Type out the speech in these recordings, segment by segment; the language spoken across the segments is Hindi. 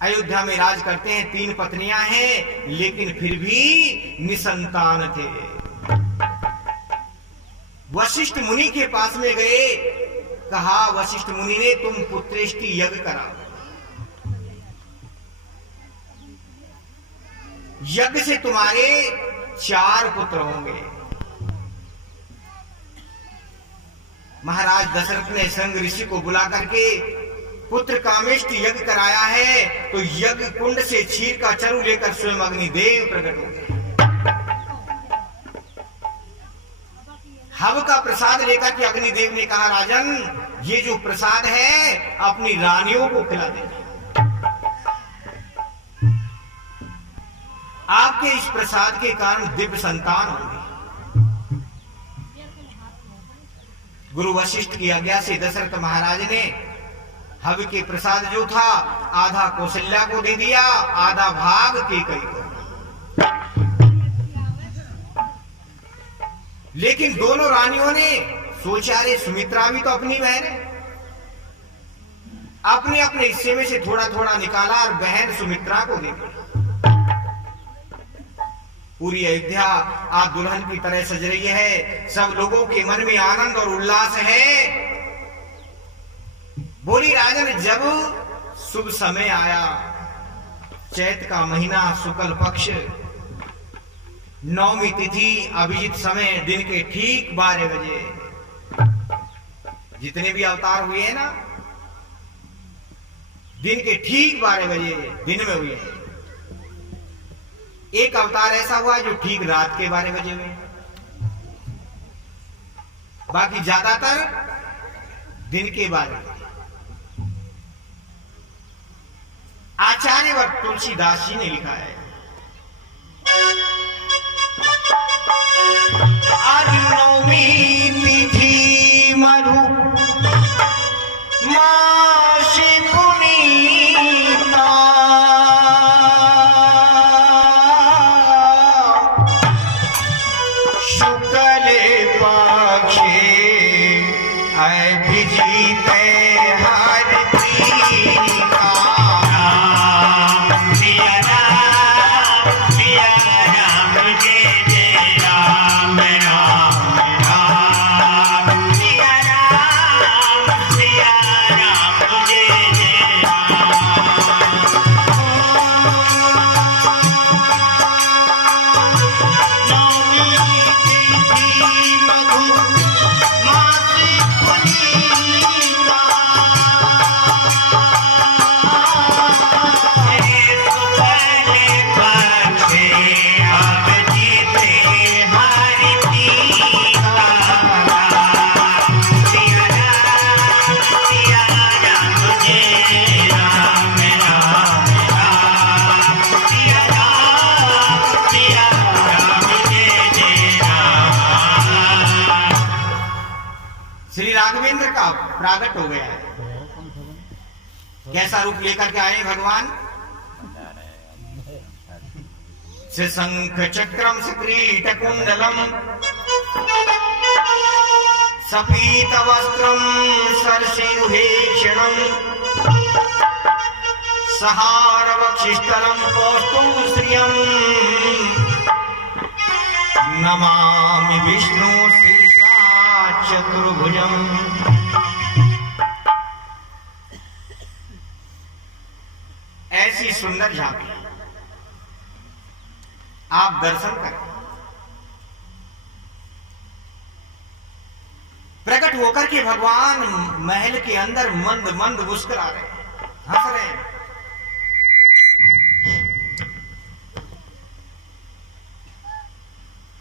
अयोध्या में राज करते हैं, 3 पत्नियां हैं, लेकिन फिर भी निसंतान थे। वशिष्ठ मुनि के पास में गए, कहा वशिष्ठ मुनि ने तुम पुत्रेष्टि यज्ञ करा, यज्ञ से तुम्हारे 4 पुत्र होंगे। महाराज दशरथ ने संग ऋषि को बुला करके पुत्र कामेष्टि यज्ञ कराया है, तो यज्ञ कुंड से क्षीर का चरु लेकर स्वयं अग्निदेव प्रकट हो गए। हव का प्रसाद लेकर के अग्निदेव ने कहा राजन, ये जो प्रसाद है अपनी रानियों को खिला देना, आपके इस प्रसाद के कारण दिव्य संतान होंगे। गुरु वशिष्ठ की आज्ञा से दशरथ महाराज ने हव के प्रसाद जो था आधा कौशल्या को दे दिया, आधा भाग केकई को। लेकिन दोनों रानियों ने सोचा, रे सुमित्रा भी तो अपनी बहन है, अपने अपने हिस्से में से थोड़ा थोड़ा निकाला और बहन सुमित्रा को दे दी। पूरी अयोध्या आज दुल्हन की तरह सज रही है, सब लोगों के मन में आनंद और उल्लास है। बोली राजन, जब शुभ समय आया, चैत का महीना, शुक्ल पक्ष, नवमी तिथि, अभिजित समय, दिन के ठीक 12 बजे, जितने भी अवतार हुए हैं ना, दिन के ठीक 12 बजे दिन में हुए हैं। एक अवतार ऐसा हुआ जो ठीक रात के 12 बजे हुए, बाकी ज्यादातर दिन के 12 बजे। आचार्यवर्त तुलसीदास जी ने लिखा है, आज नवमी तिथि मधु मासी पुनीता, शुक्ल पक्षे अभिजित प्रागट हो गया है। कैसा रूप लेकर के आए भगवान? से शंख चक्रम सुक्रीट कुंडलम सपीत वस्त्रम सरसीरुहेक्षणम सहार वक्षिस्थलम कौस्तुभ श्रियम नमामि विष्णु शीर्षा चतुर्भुजम। ऐसी सुंदर झांकी आप दर्शन करें। प्रकट होकर के भगवान महल के अंदर मंद मंद मुस्कुरा रहे हैं, हंस रहे हैं।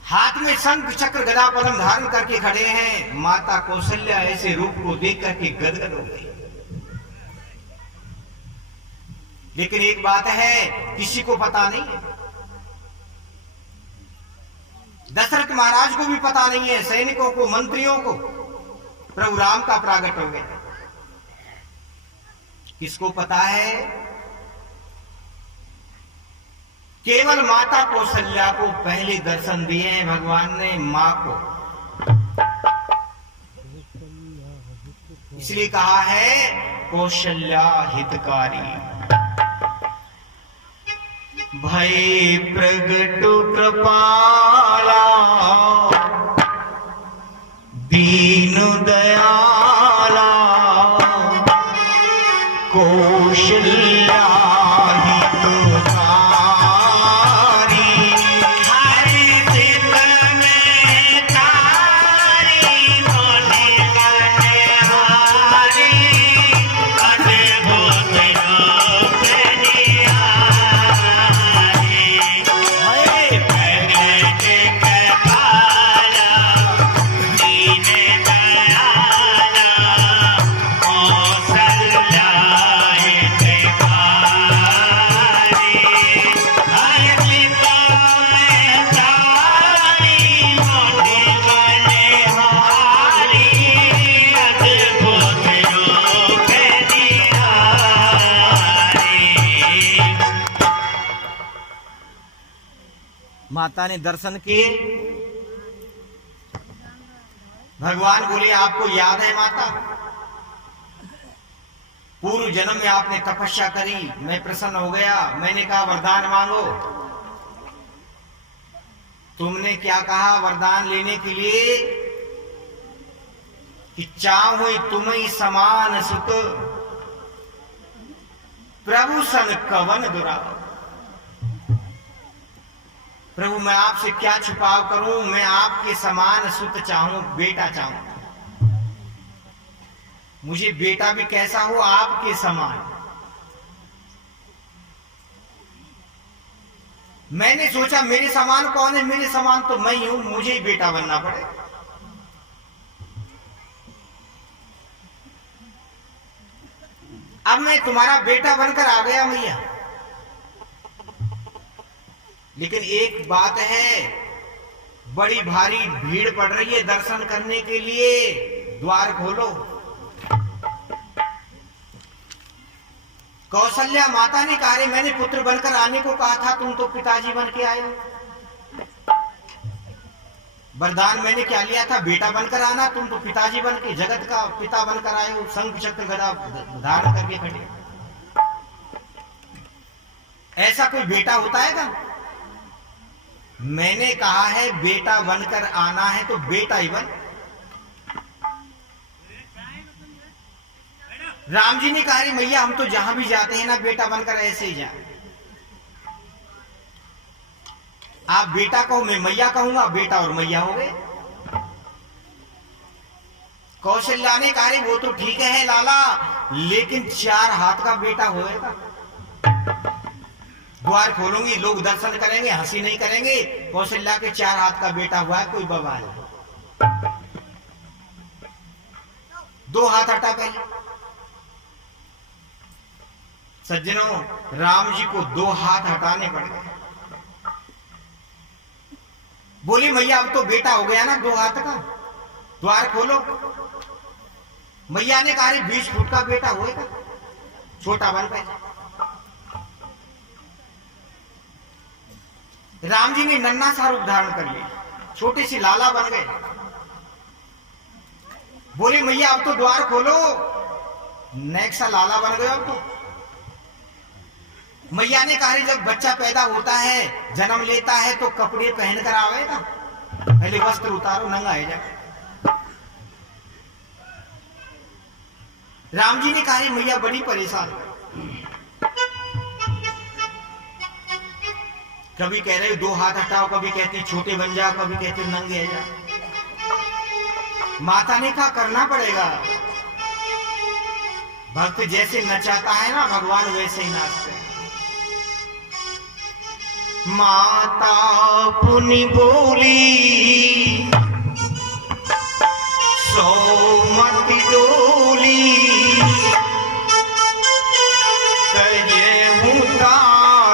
हाथ में शंख चक्र गदा पद्म धारण करके खड़े हैं। माता कौशल्या ऐसे रूप को देख करके गदगद हो गई। लेकिन एक बात है, किसी को पता नहीं है, दशरथ महाराज को भी पता नहीं है, सैनिकों को, मंत्रियों को, प्रभु राम का प्रागट हो गया। किसको पता है? केवल माता कौशल्या को पहले दर्शन दिए हैं भगवान ने, मां को। इसलिए कहा है कौशल्या हितकारी। भई प्रगट कृपाला दीन दयाला कौशल्या माता ने दर्शन किए। भगवान बोले आपको याद है माता, पूर्व जन्म में आपने तपस्या करी, मैं प्रसन्न हो गया, मैंने कहा वरदान मांगो। तुमने क्या कहा वरदान लेने के लिए कि चाहूं तुम्हें समान सुत प्रभु सन कवन दुरा। प्रभु मैं आपसे क्या छुपाव करूं, मैं आपके समान सुत चाहूं, बेटा चाहूं। मुझे बेटा भी कैसा हो आपके समान। मैंने सोचा मेरे समान कौन है, मेरे समान तो मैं ही हूं, मुझे ही बेटा बनना पड़े। अब मैं तुम्हारा बेटा बनकर आ गया मैया, लेकिन एक बात है, बड़ी भारी भीड़ पड़ रही है दर्शन करने के लिए, द्वार खोलो। कौशल्या माता ने कहा रे मैंने पुत्र बनकर आने को कहा था, तुम तो पिताजी बन के आए हो। वरदान मैंने क्या लिया था, बेटा बनकर आना, तुम तो पिताजी बन के जगत का पिता बनकर आए हो, शंख चक्र गदा धारण करके खड़े। ऐसा कोई बेटा होता है क्या? मैंने कहा है बेटा बनकर आना है तो बेटा ही बन। राम जी ने कहा रे मैया हम तो जहां भी जाते हैं ना बेटा बनकर ऐसे ही जाए। आप बेटा कहो मैं मैया कहूंगा, बेटा और मैया हो गए। कौशल्या ने कहा रे वो तो ठीक है लाला, लेकिन 4 हाथ का बेटा होएगा। द्वार खोलूंगी, लोग दर्शन करेंगे, हंसी नहीं करेंगे। कौशल्या के 4 हाथ का बेटा हुआ है, कोई बवाल नहीं। 2 हाथ हटा पहले। सज्जनों, राम जी को 2 हाथ हटाने पड़ गए। बोली मैया अब तो बेटा हो गया ना 2 हाथ का, द्वार खोलो। मैया ने कहा 20 फुट का बेटा होएगा, छोटा बन पहले। राम जी ने नन्हा सा रूप धारण कर लिया, छोटे सी लाला बन गए। बोले मैया अब तो द्वार खोलो, नेक्स्ट सा लाला बन गए। अब तो मैया ने कहा जब बच्चा पैदा होता है, जन्म लेता है तो कपड़े पहनकर आवेगा, पहले वस्त्र उतारो, नंगा है जा। राम जी ने कहा मैया बड़ी परेशान, कभी कह रहे 2 हाथ हटाओ, कभी कहती छोटे बन जाओ, कभी कहते नंगे है जा। माता ने कहा करना पड़ेगा, भक्त जैसे नचाता है ना भगवान वैसे ही नाचते हैं। माता पुनि बोली सोमति डोली, तजे मुता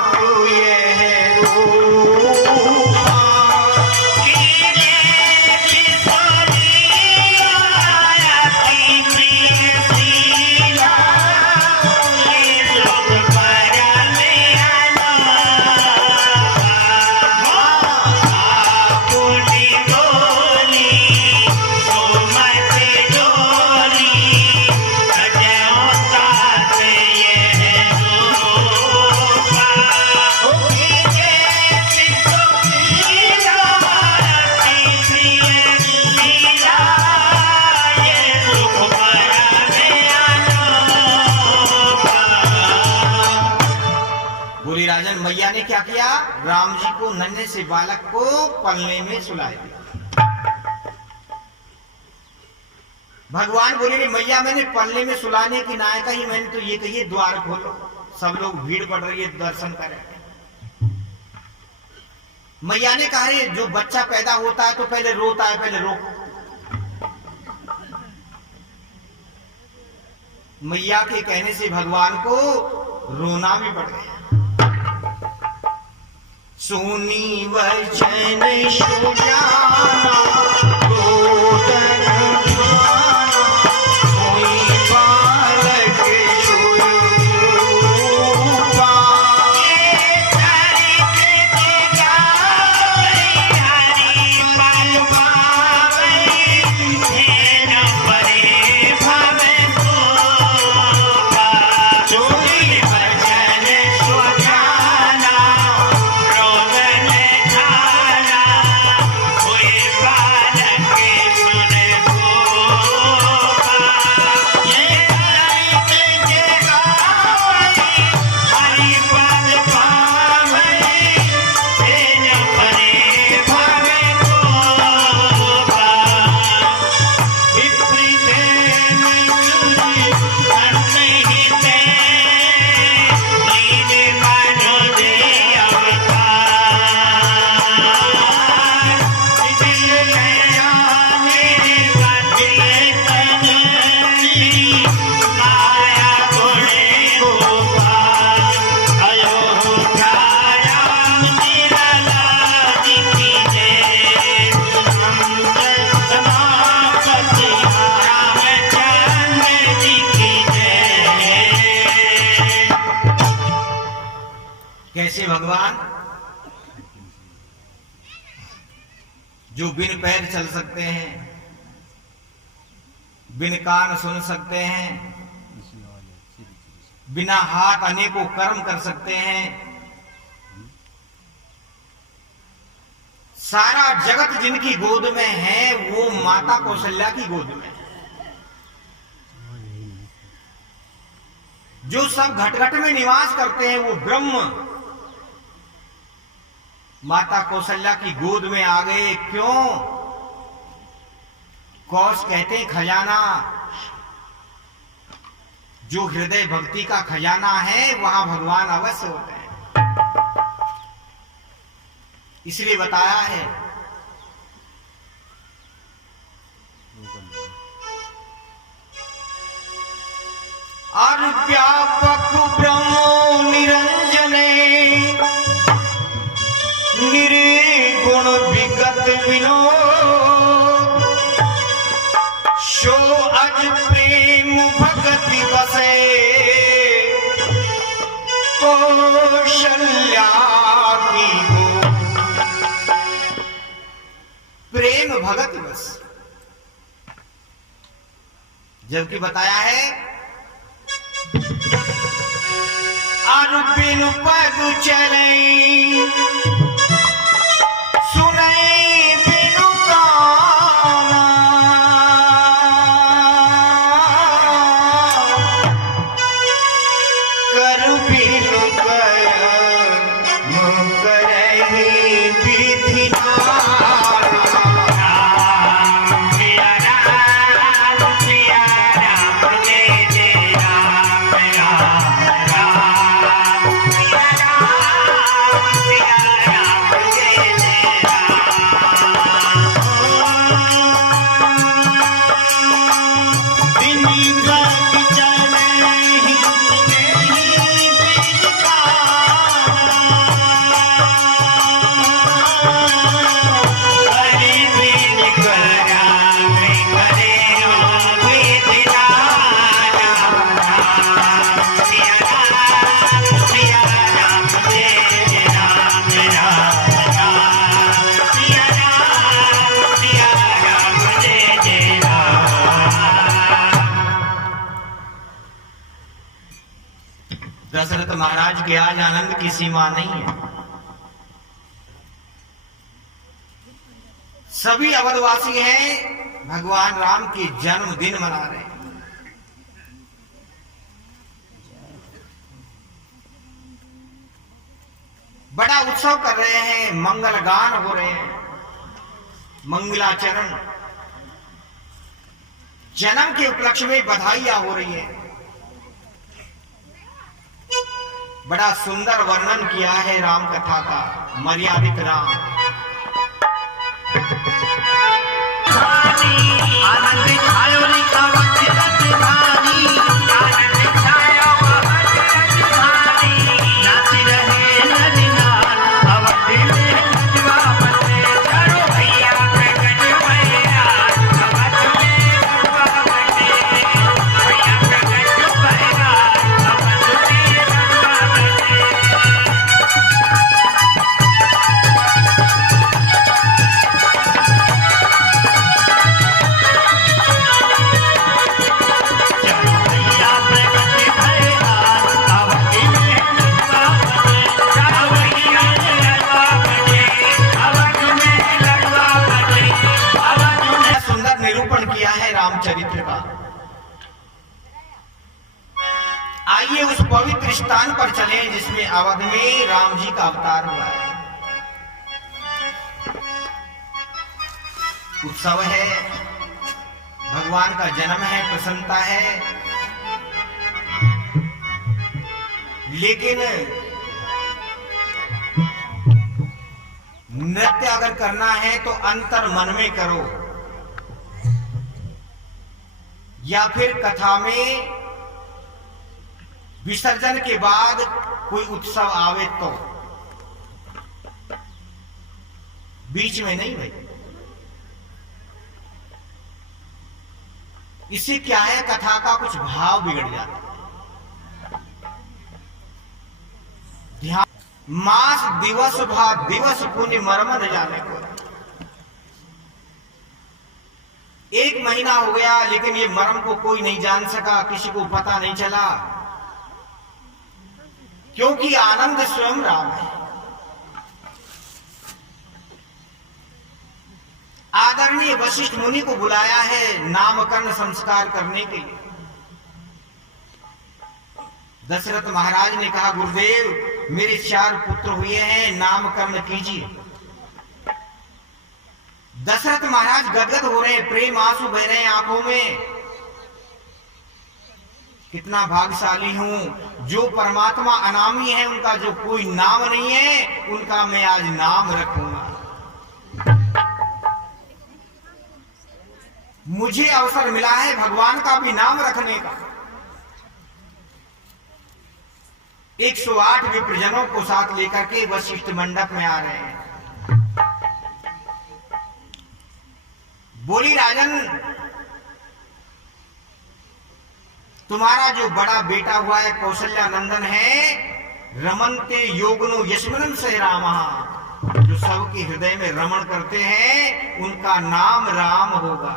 तो यह रूपा। ने क्या किया, राम जी को, नन्हे से बालक को पलने में सुला दिया। भगवान बोले मैया मैंने पलने में सुलाने की ना कही, मैंने तो ये कही द्वार खोलो, सब लोग भीड़ पड़ रही है दर्शन करें। मैया ने कहा जो बच्चा पैदा होता है तो पहले रोता है, पहले रो। मैया के कहने से भगवान को रोना भी पड़ गया। सुनी वचन सुजाना रोदन भाना, कोई बालक सुरूपा। कैसे भगवान जो बिन पैर चल सकते हैं, बिन कान सुन सकते हैं, बिना हाथ अनेकों कर्म कर सकते हैं, सारा जगत जिनकी गोद में है वो माता कौशल्या की गोद में है। जो सब घट घट में निवास करते हैं वो ब्रह्म माता कौशल्या की गोद में आ गए। क्यों? कौश कहते हैं खजाना, जो हृदय भक्ति का खजाना है वहां भगवान अवश्य होते हैं। इसलिए बताया है और व्यापक ब्रह्मो निरंजने, निर्गुण विगत विनोद, शो अज प्रेम भक्ति बसे, कौशल्या की गोद। प्रेम भगत बस, जबकि बताया है और बिनु पग चले, सुनई बिनु गाना, कर बिनु कर्म करहि विधि दशरथ महाराज के आज आनंद की सीमा नहीं है। सभी अवधवासी हैं, भगवान राम के जन्मदिन मना रहे हैं। बड़ा उत्सव कर रहे हैं, मंगल गान हो रहे हैं, मंगलाचरण, जन्म के उपलक्ष्य में बधाइयां हो रही है। बड़ा सुंदर वर्णन किया है राम कथा का, मर्यादित राम। आनंद छायो निकावत राजधानी, आनंद छायो वह राजधानी, नाची रहे नरनाल अवधि में नजवा बने, चारों भैया प्रकट भैया अवध में नजवा बने, भैया प्रकट भैया अवध में नजवा बने। रामचरित्र का आइए उस पवित्र स्थान पर चलें जिसमें अवध में राम जी का अवतार हुआ है। उत्सव है, भगवान का जन्म है, प्रसन्नता है, लेकिन नृत्य अगर करना है तो अंतर मन में करो, या फिर कथा में विसर्जन के बाद कोई उत्सव आवे तो, बीच में नहीं भाई। इससे क्या है, कथा का कुछ भाव बिगड़ जाता। ध्यान, मास दिवस भाव दिवस पुण्य मर्म न जाने को। एक महीना हो गया लेकिन ये मर्म को कोई नहीं जान सका, किसी को पता नहीं चला, क्योंकि आनंद स्वयं राम है। आदरणीय वशिष्ठ मुनि को बुलाया है नामकरण संस्कार करने के लिए। दशरथ महाराज ने कहा, गुरुदेव मेरे 4 पुत्र हुए हैं, नामकरण कीजिए। दशरथ महाराज गदगद हो रहे हैं, प्रेम आंसू बह रहे हैं आंखों में। कितना भाग्यशाली हूं जो परमात्मा अनामी है, उनका जो कोई नाम नहीं है, उनका मैं आज नाम रखूंगा। मुझे अवसर मिला है भगवान का भी नाम रखने का। 108 विप्रजनों को साथ लेकर के वशिष्ठ मंडप में आ रहे हैं। बोली, राजन तुम्हारा जो बड़ा बेटा हुआ है कौशल्या नंदन है, रमनते योगनो यशवनम से राम, जो सबके हृदय में रमण करते हैं उनका नाम राम होगा।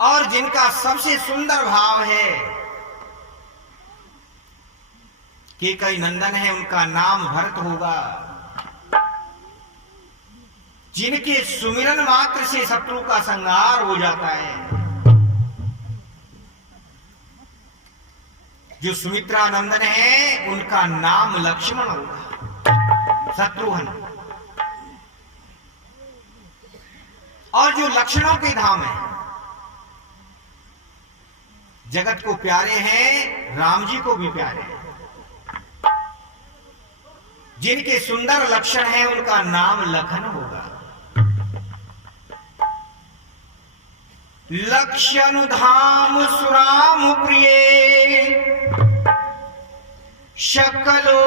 और जिनका सबसे सुंदर भाव है कि कई नंदन है, उनका नाम भरत होगा। जिनके सुमिरन मात्र से शत्रु का संहार हो जाता है, जो सुमित्रा नंदन है उनका नाम लक्ष्मण होगा, शत्रुघ्न। और जो लक्षणों के धाम है, जगत को प्यारे हैं, राम जी को भी प्यारे हैं। जिनके सुंदर लक्षण हैं उनका नाम लखन होगा। लक्षण धाम सुराम प्रिय, शकलो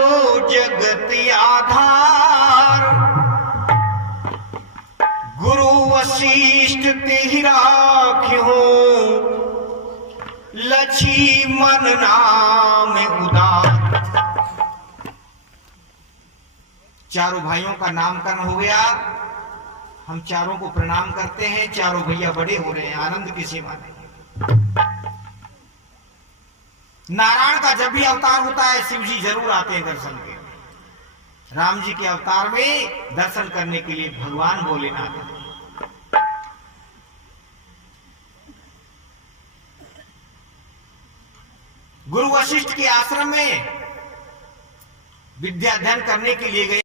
जगत आधार, गुरु वशिष्ठ तिहि राख्यो, लक्ष्मण नाम उदार। चारों भाइयों का नामकरण हो गया। हम चारों को प्रणाम करते हैं। चारों भैया बड़े हो रहे हैं, आनंद की सीमा नहीं। नारायण का जब भी अवतार होता है शिव जी जरूर आते हैं दर्शन के लिए। राम जी के अवतार में दर्शन करने के लिए भगवान भोलेनाथ हैं। गुरु वशिष्ठ के आश्रम में विद्या अध्ययन करने के लिए गए।